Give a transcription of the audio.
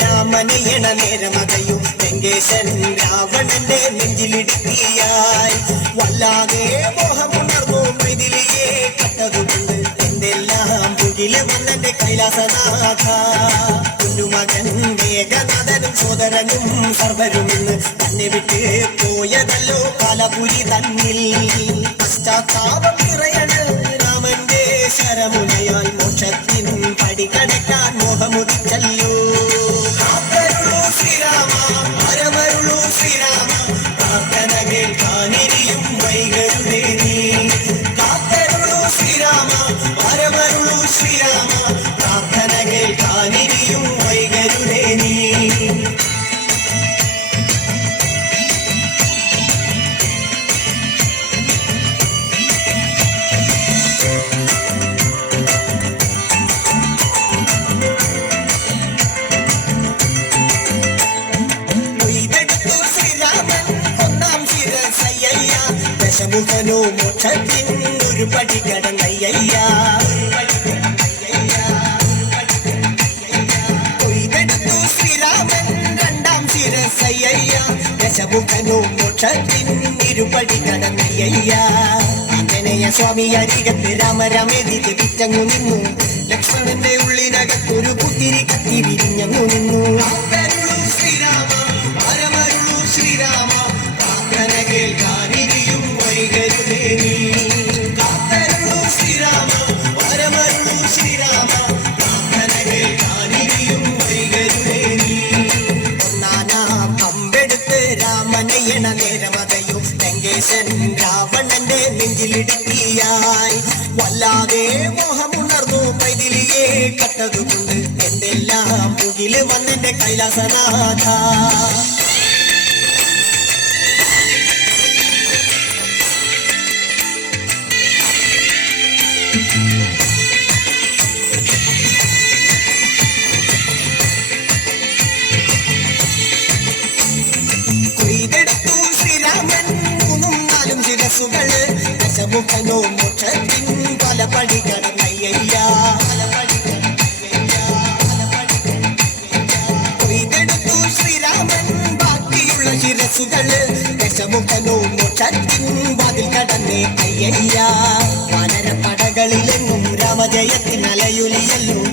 രാമനയണ നേരമകയും ലങ്കേശൻ രാവണന്റെ നെഞ്ചിലിടുക്കിയായി വല്ലാതെ മോഹമുണർന്നു മൈഥിലിയെ കട്ടതുകൊണ്ട് എന്തെല്ലാം പുകില് വന്നെന്റെ കൈലാസനാഥ കുഞ്ഞുമകൻ മേഘനാഥനും സോദരനും സർവരും ഇന്ന് തന്നെ വിട്ട് പോയതല്ലോ കാലപുരി തന്നിൽ പശ്ചാത്താപം നിറയണ് രാമന്റെ ശരമുനയാൽ മോക്ഷത്തിൻ പടികടക്കാൻ മോഹമുദിച്ചല്ലോ ശ്രീരാമ പരമരുളു ശ്രീരാമ പ്രാർത്ഥന കേൾക്കാനിരിയും വൈകരുതേ നീ കാത്തരുളു ശ്രീരാമ പരമരുളു ശ്രീരാമ പ്രാർത്ഥന കേൾക്കാനിരിയും വൈകരുതേ നീ ദശമുഖനോ മോക്ഷത്തിൻ ഒരു പടി കടന്നയ്യ കൊയ്തെടുത്തു ശ്രീരാമൻ രണ്ടാം ശിരസയ്യ ദശമുഖനോ മോക്ഷത്തിൻ ഇരുപടി കടന്നയ്യ ആഞ്ജനേയ സ്വാമി അരികത്ത് രാമരാമേതി ജപിച്ചങ്ങു നിന്നു ലക്ഷ്മണന്റെ ഉള്ളിനകത്തൊരു പുത്തിരി കത്തി വിരിഞ്ഞങ്ങു നിന്നു ശ്രീരാമ പരമരുളു ശ്രീരാമ പ്രാർത്ഥന കേൾക്കാനിരിയും വൈകരുതേ നീ കാത്തരുളു ശ്രീരാമ പരമരുളു ശ്രീരാമ പ്രാർത്ഥന കേൾക്കാനിരിയും വൈകരുതേ നീ ഒന്നാനാം അമ്പെടുത്ത് രാമനയണ നേരമകയും ലങ്കേശൻ രാവണന്റെ നെഞ്ചിലിടുക്കിയായി വല്ലാതെ മോഹമുണർന്നു മൈഥിലിയെ കട്ടതുകൊണ്ട് എന്തെല്ലാം പുകില് വന്നെന്റെ കൈലാസനാഥ കൊയ്തെടുത്തു ശ്രീരാമൻ മൂന്നും നാലും ശിരസുകള് ദശമുഖനോ മോക്ഷത്തിൻ പല പടി കടന്നയ്യ കൊയ്തെടുത്തു ശ്രീരാമൻ ബാക്കിയുള്ള ശിരസുകള് ദശമുഖനോ മോക്ഷത്തിൻ വാതിൽ കടന്നേ അയ്യ വാനരപ്പടകളിലെങ്ങും രാമജയത്തിനലയുലിയല്ലോ